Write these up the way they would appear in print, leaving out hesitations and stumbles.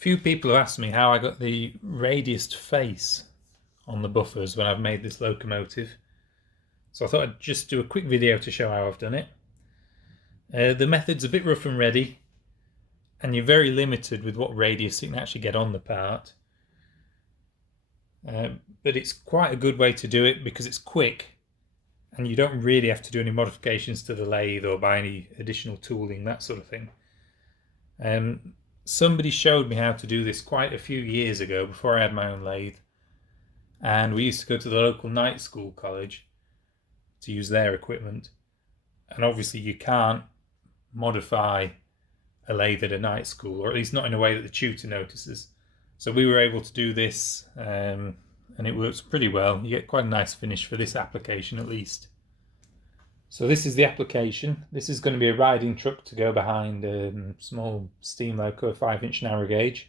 few people have asked me how I got the radiused face on the buffers when I've made this locomotive. So I thought I'd just do a quick video to show how I've done it. The method's a bit rough and ready, and you're very limited with what radius you can actually get on the part. But it's quite a good way to do it because it's quick and you don't really have to do any modifications to the lathe or buy any additional tooling, that sort of thing. Somebody showed me how to do this quite a few years ago before I had my own lathe, and we used to go to the local night school college to use their equipment, and obviously you can't modify a lathe at a night school, or at least not in a way that the tutor notices. So we were able to do this, and it works pretty well. You get quite a nice finish for this application at least. So this is the application. This is going to be a riding truck to go behind a small steam loco, a 5-inch narrow gauge.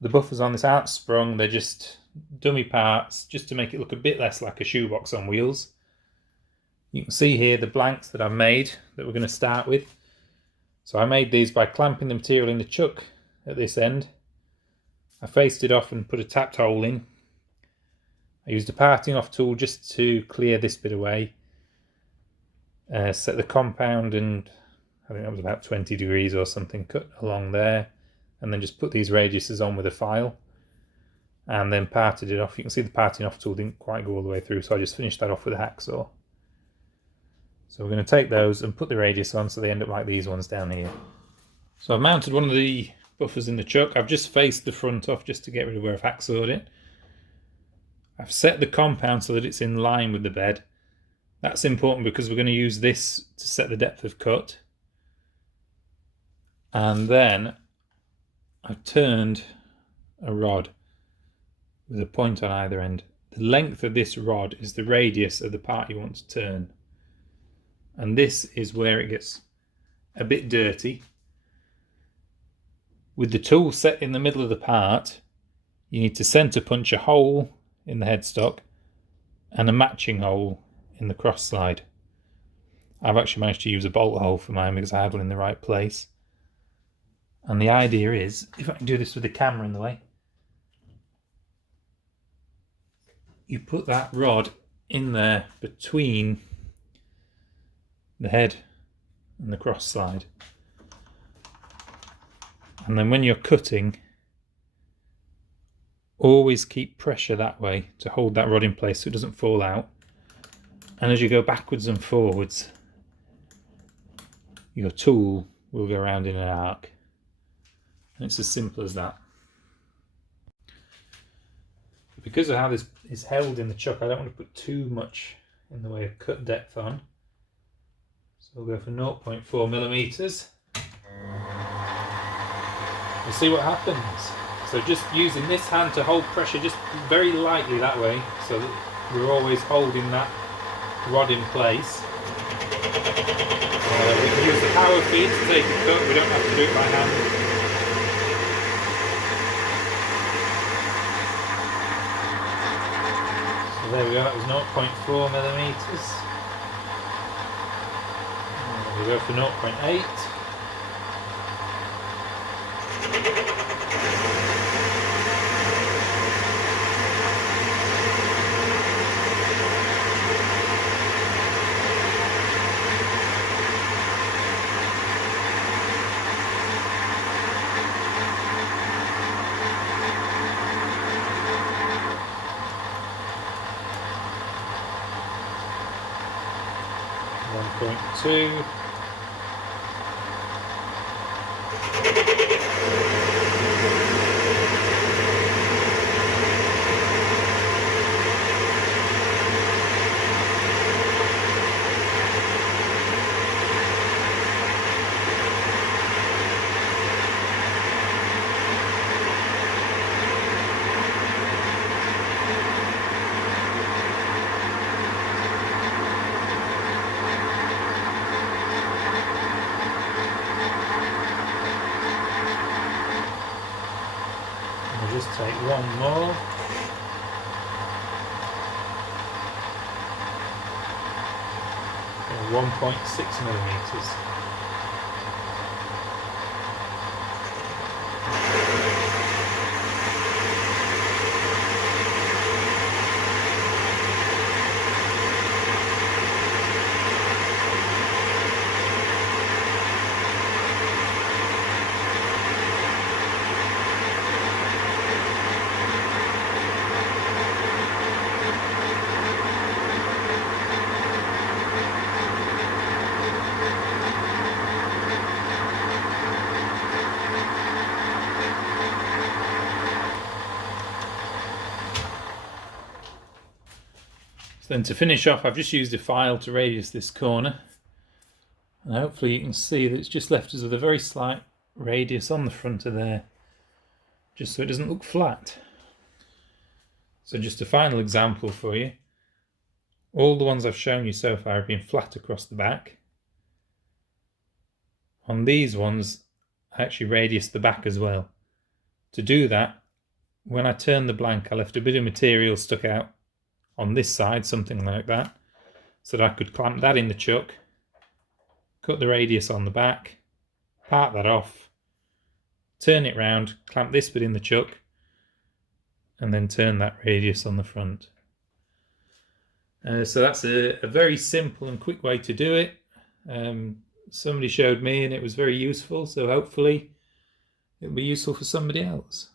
The buffers on this aren't sprung, they're just dummy parts, just to make it look a bit less like a shoebox on wheels. You can see here the blanks that I've made that we're going to start with. So I made these by clamping the material in the chuck at this end. I faced it off and put a tapped hole in. I used a parting off tool just to clear this bit away. Set the compound, and I think that was about 20 degrees or something, cut along there, and then just put these radiuses on with a file and then parted it off. You can see the parting off tool didn't quite go all the way through, so I just finished that off with a hacksaw. So we're going to take those and put the radius on so they end up like these ones down here. So I've mounted one of the buffers in the chuck. I've just faced the front off just to get rid of where I've hacksawed it. I've set the compound so that it's in line with the bed. That's important because we're going to use this to set the depth of cut. And then I've turned a rod with a point on either end. The length of this rod is the radius of the part you want to turn. And this is where it gets a bit dirty. With the tool set in the middle of the part, you need to center punch a hole in the headstock and a matching hole in the cross slide. I've actually managed to use a bolt hole for mine because I had one in the right place. And the idea is, if I can do this with the camera in the way, you put that rod in there between the head and the cross slide, and then when you're cutting, always keep pressure that way to hold that rod in place so it doesn't fall out. And as you go backwards and forwards, your tool will go around in an arc. And it's as simple as that. Because of how this is held in the chuck, I don't want to put too much in the way of cut depth on. So we'll go for 0.4 millimeters. We'll see what happens. So just using this hand to hold pressure just very lightly that way, so that we're always holding that rod in place. We can use the power feed to take a cut, we don't have to do it by hand. So there we go, that was 0.4 millimeters. We'll go for 0.8. .2. Just take one more. And 1.6 millimeters. So then to finish off, I've just used a file to radius this corner, and hopefully you can see that it's just left us with a very slight radius on the front of there, just so it doesn't look flat. So just a final example for you. All the ones I've shown you so far have been flat across the back. On these ones, I actually radiused the back as well. To do that, when I turned the blank, I left a bit of material stuck out on this side, something like that, so that I could clamp that in the chuck, cut the radius on the back, part that off, turn it round, clamp this bit in the chuck, and then turn that radius on the front. So that's a very simple and quick way to do it. Somebody showed me and it was very useful, so hopefully it'll be useful for somebody else.